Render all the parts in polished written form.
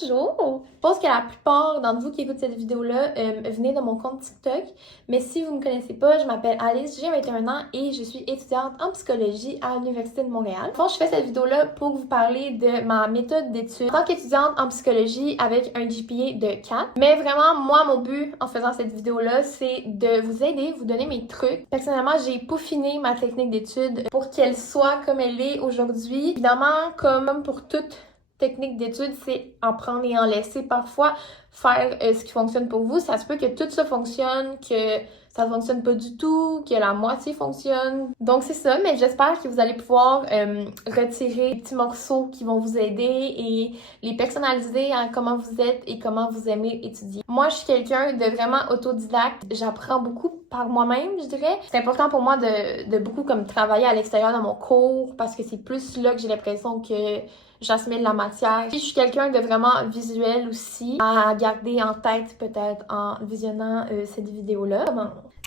Bonjour! Je pense que la plupart d'entre vous qui écoutent cette vidéo-là venez de mon compte TikTok. Mais si vous ne me connaissez pas, je m'appelle Alice, j'ai 21 ans et je suis étudiante en psychologie à l'Université de Montréal. Bon, je fais cette vidéo-là pour vous parler de ma méthode d'études en tant qu'étudiante en psychologie avec un GPA de 4. Mais vraiment, moi, mon but en faisant cette vidéo-là, c'est de vous aider, vous donner mes trucs. Personnellement, j'ai peaufiné ma technique d'études pour qu'elle soit comme elle est aujourd'hui. Évidemment, comme pour toute technique d'étude, c'est en prendre et en laisser. Parfois, faire ce qui fonctionne pour vous. Ça se peut que tout ça fonctionne, que ça ne fonctionne pas du tout, que la moitié fonctionne. Donc, c'est ça, mais j'espère que vous allez pouvoir retirer les petits morceaux qui vont vous aider et les personnaliser à comment vous êtes et comment vous aimez étudier. Moi, je suis quelqu'un de vraiment autodidacte. J'apprends beaucoup par moi-même, je dirais. C'est important pour moi de beaucoup comme travailler à l'extérieur dans mon cours parce que c'est plus là que j'ai l'impression que j'assimile la matière. Puis je suis quelqu'un de vraiment visuel aussi, à garder en tête peut-être en visionnant cette vidéo-là.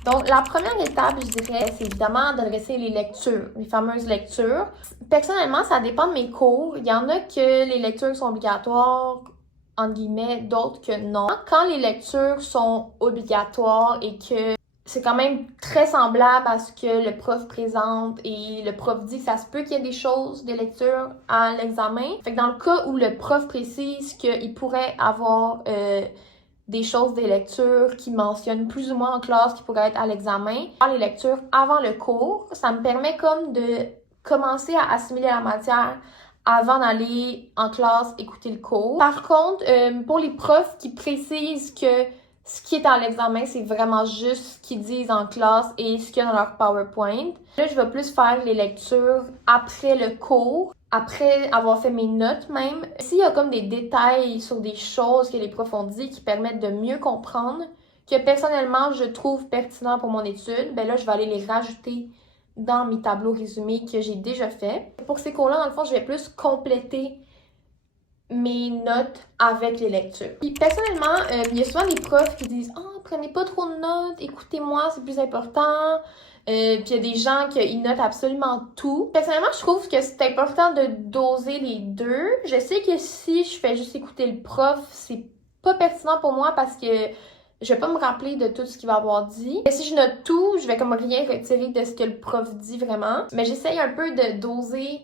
Donc, la première étape, je dirais, c'est évidemment d'adresser les lectures, les fameuses lectures. Personnellement, ça dépend de mes cours. Il y en a que les lectures sont obligatoires, entre guillemets, d'autres que non. Quand les lectures sont obligatoires et que c'est quand même très semblable à ce que le prof présente et le prof dit que ça se peut qu'il y ait des choses de lecture à l'examen. Fait que dans le cas où le prof précise qu'il pourrait avoir des choses des lectures qui mentionnent plus ou moins en classe qui pourraient être à l'examen, faire les lectures avant le cours, ça me permet comme de commencer à assimiler la matière avant d'aller en classe écouter le cours. Par contre, pour les profs qui précisent que ce qui est à l'examen, c'est vraiment juste ce qu'ils disent en classe et ce qu'il y a dans leur PowerPoint. Là, je vais plus faire les lectures après le cours, après avoir fait mes notes même. S'il y a comme des détails sur des choses que les profs ont dit qui permettent de mieux comprendre, que personnellement, je trouve pertinent pour mon étude, ben là, je vais aller les rajouter dans mes tableaux résumés que j'ai déjà faits. Pour ces cours-là, dans le fond, je vais plus compléter mes notes avec les lectures. Puis personnellement, il y a souvent des profs qui disent « Ah, prenez pas trop de notes, écoutez-moi, c'est plus important. » Puis il y a des gens qui notent absolument tout. Personnellement, je trouve que c'est important de doser les deux. Je sais que si je fais juste écouter le prof, c'est pas pertinent pour moi parce que je vais pas me rappeler de tout ce qu'il va avoir dit. Mais si je note tout, je vais comme rien retirer de ce que le prof dit vraiment. Mais j'essaye un peu de doser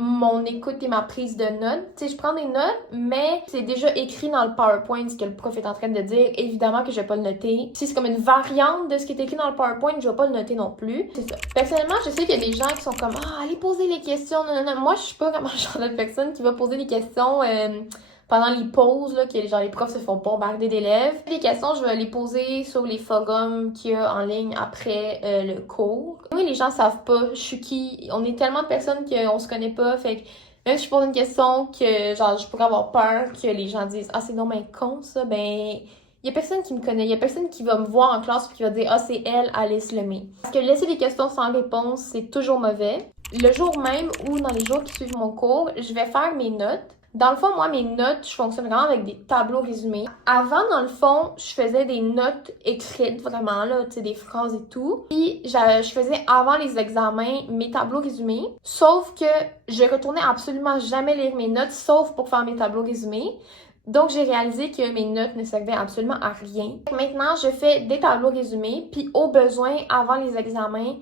mon écoute et ma prise de notes. Tu sais, je prends des notes, mais c'est déjà écrit dans le PowerPoint ce que le prof est en train de dire. Évidemment que je vais pas le noter. Si c'est comme une variante de ce qui est écrit dans le PowerPoint, je vais pas le noter non plus. C'est ça. Personnellement, je sais qu'il y a des gens qui sont comme « Ah, allez poser les questions. » Non, non, non. Moi, je suis pas vraiment le genre de personne qui va poser des questions pendant les pauses, là, que genre, les profs se font bombarder d'élèves. Les questions, je vais les poser sur les forums qu'il y a en ligne après le cours. Oui, les gens savent pas je suis qui. On est tellement de personnes qu'on se connaît pas, fait que même si je pose une question que genre je pourrais avoir peur que les gens disent « Ah, c'est non mais con ça », ben il y a personne qui me connaît, il y a personne qui va me voir en classe et qui va dire « Ah, c'est elle, Alice Lemay ». Parce que laisser des questions sans réponse, c'est toujours mauvais. Le jour même ou dans les jours qui suivent mon cours, je vais faire mes notes. Dans le fond, moi, mes notes, je fonctionne vraiment avec des tableaux résumés. Avant, dans le fond, je faisais des notes écrites, vraiment, là, tu sais, des phrases et tout. Puis, je faisais avant les examens mes tableaux résumés. Sauf que je retournais absolument jamais lire mes notes, sauf pour faire mes tableaux résumés. Donc, j'ai réalisé que mes notes ne servaient absolument à rien. Maintenant, je fais des tableaux résumés, puis au besoin, avant les examens,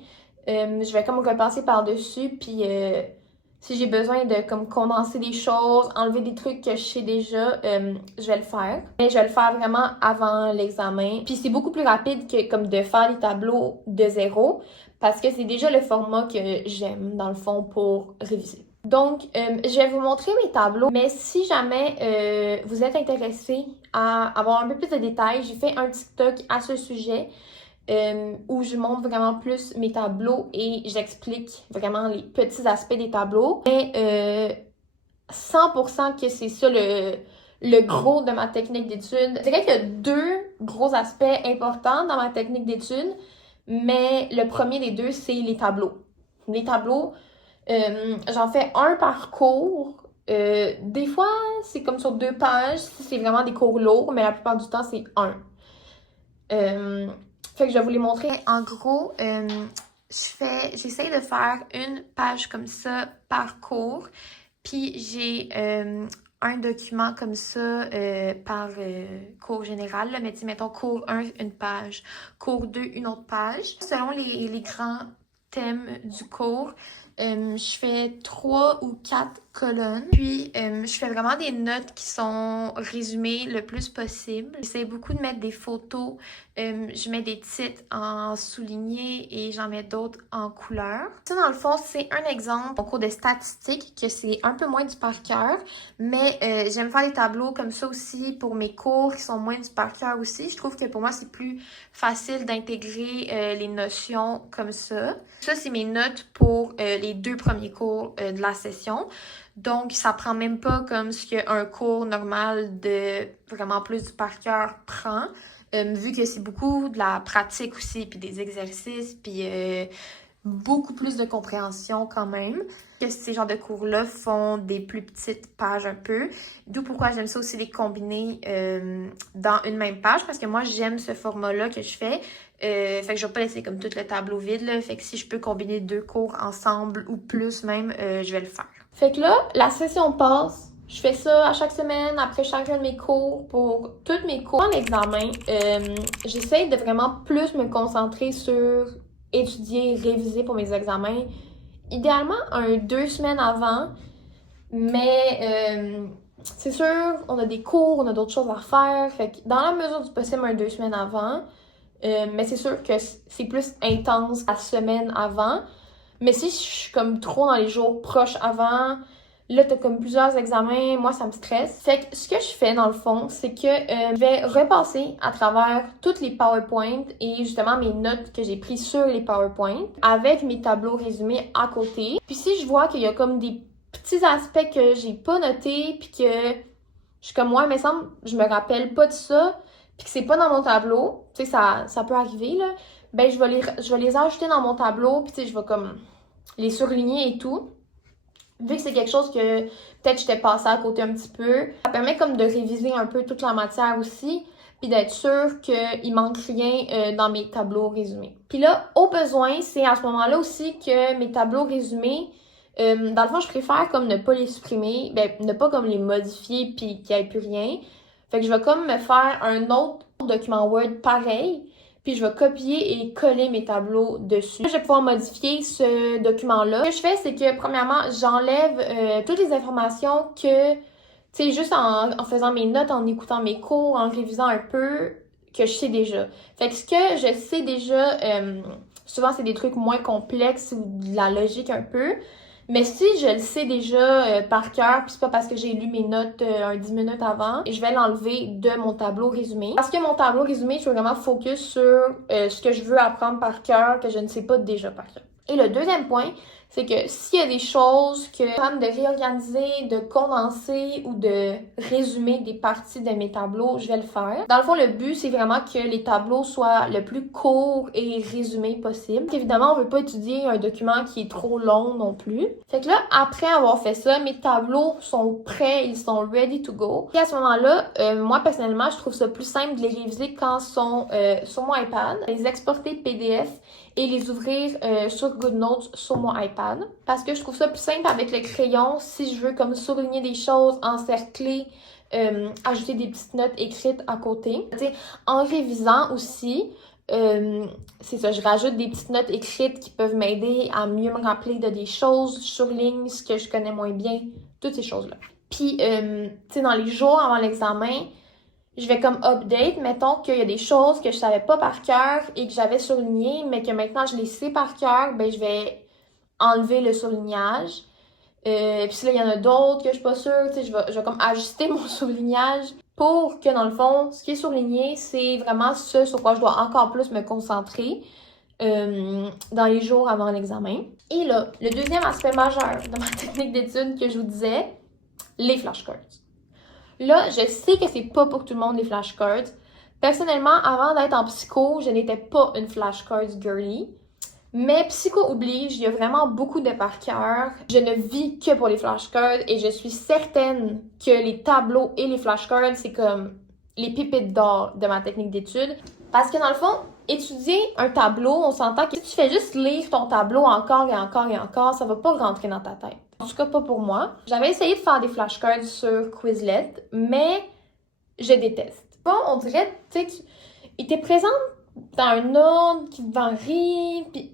je vais comme repasser par-dessus, puis si j'ai besoin de comme condenser des choses, enlever des trucs que je sais déjà, je vais le faire. Mais je vais le faire vraiment avant l'examen. Puis c'est beaucoup plus rapide que comme de faire les tableaux de zéro, parce que c'est déjà le format que j'aime, dans le fond, pour réviser. Donc, je vais vous montrer mes tableaux, mais si jamais vous êtes intéressé à avoir un peu plus de détails, j'ai fait un TikTok à ce sujet où je montre vraiment plus mes tableaux et j'explique vraiment les petits aspects des tableaux. Mais 100% que c'est ça le gros de ma technique d'étude. Je dirais qu'il y a deux gros aspects importants dans ma technique d'étude, mais le premier des deux, c'est les tableaux. Les tableaux, j'en fais un par cours. Des fois, c'est comme sur 2 pages, si c'est vraiment des cours lourds, mais la plupart du temps, c'est un. Fait que je vais vous les montrer. En gros, j'essaye de faire une page comme ça par cours. Puis j'ai un un document comme ça par cours général, là, mais mettons cours 1, une page, cours 2, une autre page. Selon les grands thèmes du cours, je fais 3 ou 4 colonnes. Puis, je fais vraiment des notes qui sont résumées le plus possible. J'essaie beaucoup de mettre des photos. Je mets des titres en souligné et j'en mets d'autres en couleur. Ça, dans le fond, c'est un exemple au cours de statistiques que c'est un peu moins du par cœur, mais j'aime faire des tableaux comme ça aussi pour mes cours qui sont moins du par cœur aussi. Je trouve que pour moi, c'est plus facile d'intégrer les notions comme ça. Ça, c'est mes notes pour les 2 premiers cours de la session. Donc, ça prend même pas comme ce qu'un cours normal de vraiment plus du par cœur prend, vu que c'est beaucoup de la pratique aussi, puis des exercices, puis beaucoup plus de compréhension quand même. Que ces genres de cours-là font des plus petites pages un peu. D'où pourquoi j'aime ça aussi les combiner dans une même page, parce que moi, j'aime ce format-là que je fais. Fait que je vais pas laisser comme tout le tableau vide, là. Fait que si je peux combiner 2 cours ensemble ou plus même, je vais le faire. Fait que là, la session passe. Je fais ça à chaque semaine, après chacun de mes cours. Pour tous mes cours en examen, j'essaie de vraiment plus me concentrer sur étudier, réviser pour mes examens. Idéalement, 2 semaines avant. Mais c'est sûr, on a des cours, on a d'autres choses à faire. Fait que dans la mesure du possible, 2 semaines avant. Mais c'est sûr que c'est plus intense la semaine avant. Mais si je suis comme trop dans les jours proches avant, là, t'as comme plusieurs examens, moi, ça me stresse. Fait que ce que je fais, dans le fond, c'est que je vais repasser à travers toutes les PowerPoint et justement mes notes que j'ai prises sur les PowerPoint avec mes tableaux résumés à côté. Puis si je vois qu'il y a comme des petits aspects que j'ai pas notés puis que je suis comme, ouais, mais semble, je me rappelle pas de ça puis que c'est pas dans mon tableau, tu sais, ça peut arriver, là, ben je vais les ajouter dans mon tableau, puis tu sais, je vais comme les surligner et tout. Vu que c'est quelque chose que peut-être j'étais passée à côté un petit peu, ça permet comme de réviser un peu toute la matière aussi, puis d'être sûr qu'il manque rien dans mes tableaux résumés. Puis là, au besoin, c'est à ce moment-là aussi que mes tableaux résumés, dans le fond, je préfère comme ne pas les supprimer, ben ne pas comme les modifier puis qu'il n'y ait plus rien. Fait que je vais comme me faire un autre document Word pareil, puis je vais copier et coller mes tableaux dessus. Je vais pouvoir modifier ce document-là. Ce que je fais, c'est que premièrement, j'enlève toutes les informations que, tu sais, juste en faisant mes notes, en écoutant mes cours, en révisant un peu, que je sais déjà. Fait que ce que je sais déjà, souvent c'est des trucs moins complexes ou de la logique un peu. Mais si je le sais déjà par cœur, puis c'est pas parce que j'ai lu mes notes 10 minutes avant, je vais l'enlever de mon tableau résumé. Parce que mon tableau résumé, je suis vraiment focus sur ce que je veux apprendre par cœur, que je ne sais pas déjà par cœur. Et le deuxième point, c'est que s'il y a des choses que je suis capable de réorganiser, de condenser ou de résumer des parties de mes tableaux, je vais le faire. Dans le fond, le but, c'est vraiment que les tableaux soient le plus courts et résumés possible. Évidemment, on veut pas étudier un document qui est trop long non plus. Fait que là, après avoir fait ça, mes tableaux sont prêts, ils sont ready to go. Et à ce moment-là, moi, personnellement, je trouve ça plus simple de les réviser quand ils sont sur mon iPad, les exporter PDF et les ouvrir sur GoodNotes sur mon iPad. Parce que je trouve ça plus simple avec le crayon si je veux comme souligner des choses, encercler, ajouter des petites notes écrites à côté. T'sais, en révisant aussi, c'est ça, je rajoute des petites notes écrites qui peuvent m'aider à mieux me rappeler de des choses, je surligne ce que je connais moins bien, toutes ces choses-là. Puis, tu sais, dans les jours avant l'examen, je vais comme update, mettons qu'il y a des choses que je savais pas par cœur et que j'avais surlignées, mais que maintenant je les sais par cœur, ben je vais enlever le surlignage. Puis là, il y en a d'autres que je suis pas sûre, tu sais, je vais comme ajuster mon surlignage pour que, dans le fond, ce qui est surligné, c'est vraiment ce sur quoi je dois encore plus me concentrer dans les jours avant l'examen. Et là, le deuxième aspect majeur de ma technique d'étude que je vous disais, les flashcards. Là, je sais que c'est pas pour tout le monde les flashcards. Personnellement, avant d'être en psycho, je n'étais pas une flashcards girly. Mais psycho oblige, il y a vraiment beaucoup de par cœur. Je ne vis que pour les flashcards et je suis certaine que les tableaux et les flashcards, c'est comme les pépites d'or de ma technique d'étude. Parce que dans le fond, étudier un tableau, on s'entend que si tu fais juste lire ton tableau encore et encore et encore, ça va pas rentrer dans ta tête. En tout cas, pas pour moi. J'avais essayé de faire des flashcards sur Quizlet, mais je déteste. Bon, on dirait, tu sais, il était présent dans un ordre qui varie, puis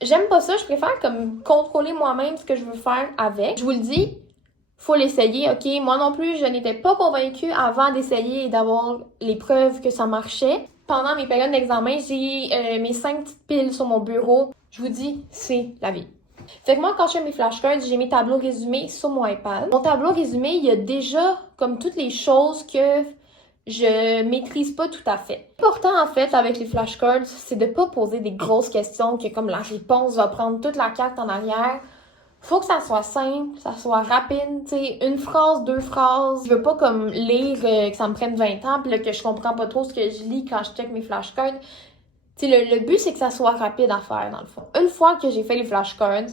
j'aime pas ça. Je préfère comme contrôler moi-même ce que je veux faire avec. Je vous le dis, faut l'essayer, ok? Moi non plus, je n'étais pas convaincue avant d'essayer et d'avoir les preuves que ça marchait. Pendant mes périodes d'examen, j'ai mes 5 petites piles sur mon bureau. Je vous dis, c'est la vie. Fait que moi, quand je fais mes flashcards, j'ai mes tableaux résumés sur mon iPad. Mon tableau résumé, il y a déjà comme toutes les choses que je maîtrise pas tout à fait. L'important, en fait, avec les flashcards, c'est de pas poser des grosses questions que comme la réponse va prendre toute la carte en arrière. Faut que ça soit simple, ça soit rapide, tu sais, une phrase, 2 phrases. Je veux pas comme lire que ça me prenne 20 ans puis là que je comprends pas trop ce que je lis quand je check mes flashcards. Tu sais, le but c'est que ça soit rapide à faire dans le fond. Une fois que j'ai fait les flashcards,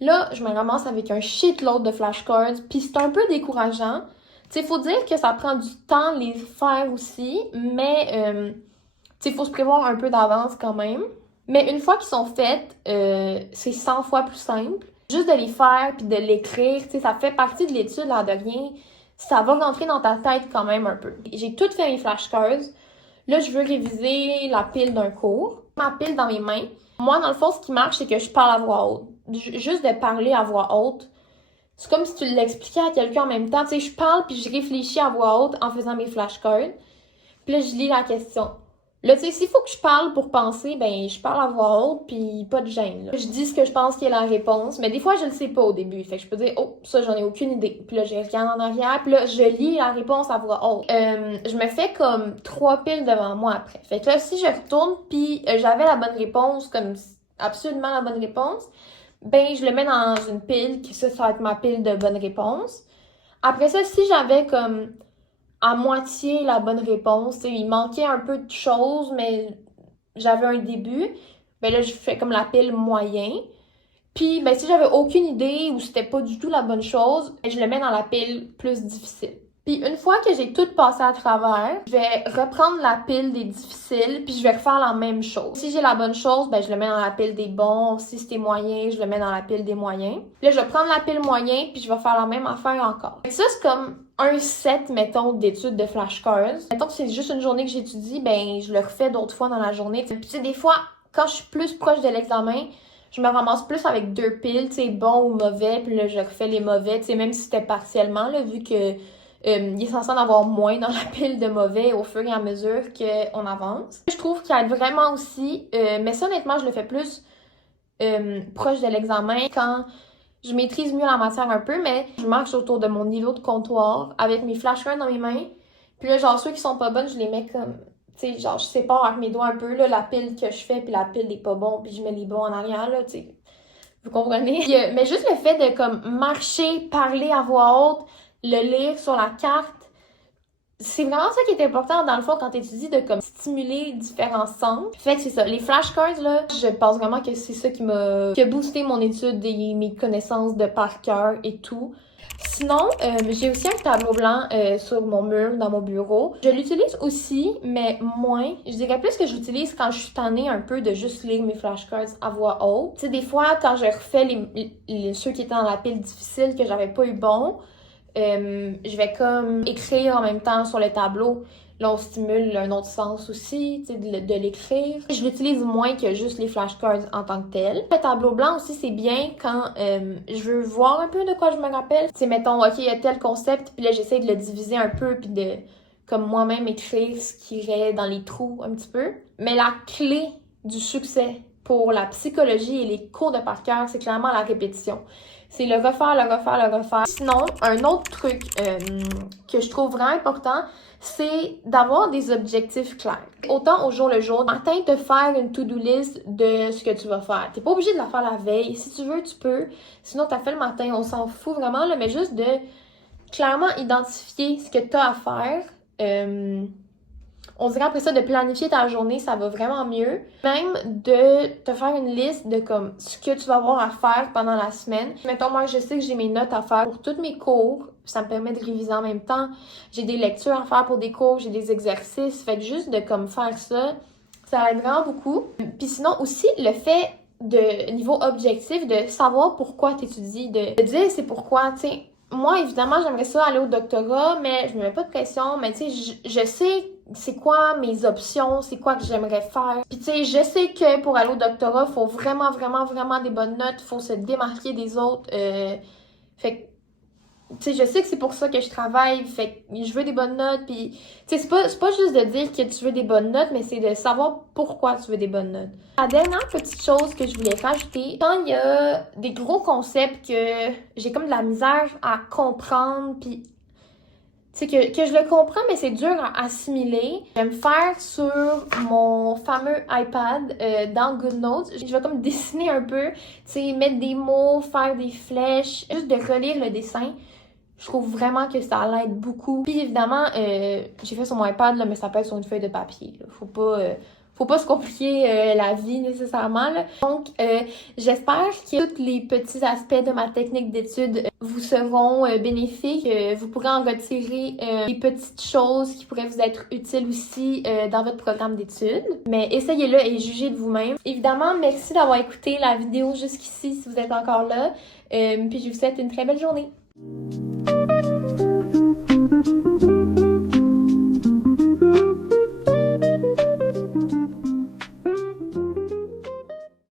là, je me ramasse avec un shitload de flashcards puis c'est un peu décourageant. Tu sais, faut dire que ça prend du temps les faire aussi, mais tu sais, faut se prévoir un peu d'avance quand même. Mais une fois qu'ils sont faits, c'est 100 fois plus simple. Juste de les faire puis de l'écrire, tu sais, ça fait partie de l'étude, là, de rien. Ça va rentrer dans ta tête quand même un peu. J'ai tout fait mes flashcards. Là, je veux réviser la pile d'un cours. Ma pile dans mes mains. Moi, dans le fond, ce qui marche, c'est que je parle à voix haute. Juste de parler à voix haute. C'est comme si tu l'expliquais à quelqu'un en même temps. Tu sais, je parle puis je réfléchis à voix haute en faisant mes flashcards. Puis là, je lis la question. Là, tu sais, s'il faut que je parle pour penser, ben, je parle à voix haute, puis pas de gêne, là. Je dis ce que je pense qui est la réponse, mais des fois, je le sais pas au début. Fait que je peux dire, oh, ça, j'en ai aucune idée. Puis là, je regarde en arrière, puis là, je lis la réponse à voix haute. Je me fais comme 3 piles devant moi après. Fait que là, si je retourne, puis j'avais la bonne réponse, comme absolument la bonne réponse, ben, je le mets dans une pile, qui ça va être ma pile de bonne réponse. Après ça, si j'avais comme à moitié la bonne réponse. T'sais, il manquait un peu de choses, mais j'avais un début. Ben là, je fais comme la pile moyen. Puis, ben si j'avais aucune idée ou c'était pas du tout la bonne chose, ben, je le mets dans la pile plus difficile. Puis une fois que j'ai tout passé à travers, je vais reprendre la pile des difficiles, puis je vais refaire la même chose. Si j'ai la bonne chose, ben je le mets dans la pile des bons. Si c'était moyen, je le mets dans la pile des moyens. Puis là, je vais prendre la pile moyen, puis je vais faire la même affaire encore. Fait que ça, c'est comme un set, mettons, d'études de flashcards. Mettons que c'est juste une journée que j'étudie, ben je le refais d'autres fois dans la journée. Puis tu sais, des fois, quand je suis plus proche de l'examen, je me ramasse plus avec 2 piles, tu sais, bon ou mauvais, puis là, je refais les mauvais, tu sais, même si c'était partiellement, là, vu que il est censé en avoir moins dans la pile de mauvais au fur et à mesure qu'on avance. Je trouve qu'il aide vraiment aussi, mais ça, honnêtement, je le fais plus proche de l'examen quand je maîtrise mieux la matière un peu, mais je marche autour de mon niveau de comptoir avec mes flashcards dans mes mains. Puis là, genre, ceux qui sont pas bonnes, je les mets comme, tu sais, genre, je sépare avec mes doigts un peu, là, la pile que je fais, puis la pile des pas bons, puis je mets les bons en arrière, là, tu sais. Vous comprenez? Puis, mais juste le fait de, comme, marcher, parler à voix haute, le lire sur la carte, c'est vraiment ça qui est important dans le fond quand tu étudies, de comme stimuler différents sens. Fait que c'est ça, les flashcards là, je pense vraiment que c'est ça qui a boosté mon étude et mes connaissances de par cœur et tout. Sinon, j'ai aussi un tableau blanc sur mon mur dans mon bureau. Je l'utilise aussi, mais moins. Je dirais plus que j'utilise quand je suis tannée un peu de juste lire mes flashcards à voix haute. Tu sais, des fois, quand je refais ceux qui étaient dans la pile difficile que j'avais pas eu bon, je vais comme écrire en même temps sur le tableau. Là, on stimule un autre sens aussi, tu sais, de l'écrire. Je l'utilise moins que juste les flashcards en tant que tel. Le tableau blanc aussi, c'est bien quand je veux voir un peu de quoi je me rappelle. Tu sais, mettons, OK, il y a tel concept, puis là, j'essaie de le diviser un peu, puis de, comme moi-même, écrire ce qui irait dans les trous un petit peu. Mais la clé du succès pour la psychologie et les cours de par cœur, c'est clairement la répétition. C'est le refaire, le refaire, le refaire. Sinon, un autre truc que je trouve vraiment important, c'est d'avoir des objectifs clairs. Autant au jour le jour, matin, te faire une to-do list de ce que tu vas faire. T'es pas obligé de la faire la veille. Si tu veux, tu peux. Sinon, t'as fait le matin, on s'en fout vraiment, là, mais juste de clairement identifier ce que t'as à faire. On dirait après ça de planifier ta journée, ça va vraiment mieux. Même de te faire une liste de comme ce que tu vas avoir à faire pendant la semaine. Mettons, moi, je sais que j'ai mes notes à faire pour tous mes cours. Ça me permet de réviser en même temps. J'ai des lectures à faire pour des cours, j'ai des exercices. Fait que juste de comme faire ça, ça aide vraiment beaucoup. Puis sinon aussi, le fait de niveau objectif, de savoir pourquoi tu étudies, de dire c'est pourquoi, tu sais. Moi, évidemment, j'aimerais ça aller au doctorat, mais je me mets pas de pression, mais tu sais, je sais c'est quoi mes options, c'est quoi que j'aimerais faire. Puis tu sais, je sais que pour aller au doctorat, faut vraiment, vraiment, vraiment des bonnes notes, faut se démarquer des autres. Fait que tu sais, je sais que c'est pour ça que je travaille, fait que je veux des bonnes notes, puis tu sais, c'est pas juste de dire que tu veux des bonnes notes, mais c'est de savoir pourquoi tu veux des bonnes notes. La dernière petite chose que je voulais rajouter, quand il y a des gros concepts que j'ai comme de la misère à comprendre, puis tu sais, que je le comprends, mais c'est dur à assimiler. Je vais me faire sur mon fameux iPad dans GoodNotes. Je vais comme dessiner un peu, tu sais, mettre des mots, faire des flèches, juste de relire le dessin. Je trouve vraiment que ça l'aide beaucoup. Puis évidemment, j'ai fait sur mon iPad, là, mais ça peut être sur une feuille de papier. Là. Faut pas se compliquer la vie nécessairement. Là. Donc, j'espère que tous les petits aspects de ma technique d'étude vous seront bénéfiques. Vous pourrez en retirer des petites choses qui pourraient vous être utiles aussi dans votre programme d'études. Mais essayez-le et jugez de vous-même. Évidemment, merci d'avoir écouté la vidéo jusqu'ici si vous êtes encore là. Puis je vous souhaite une très belle journée.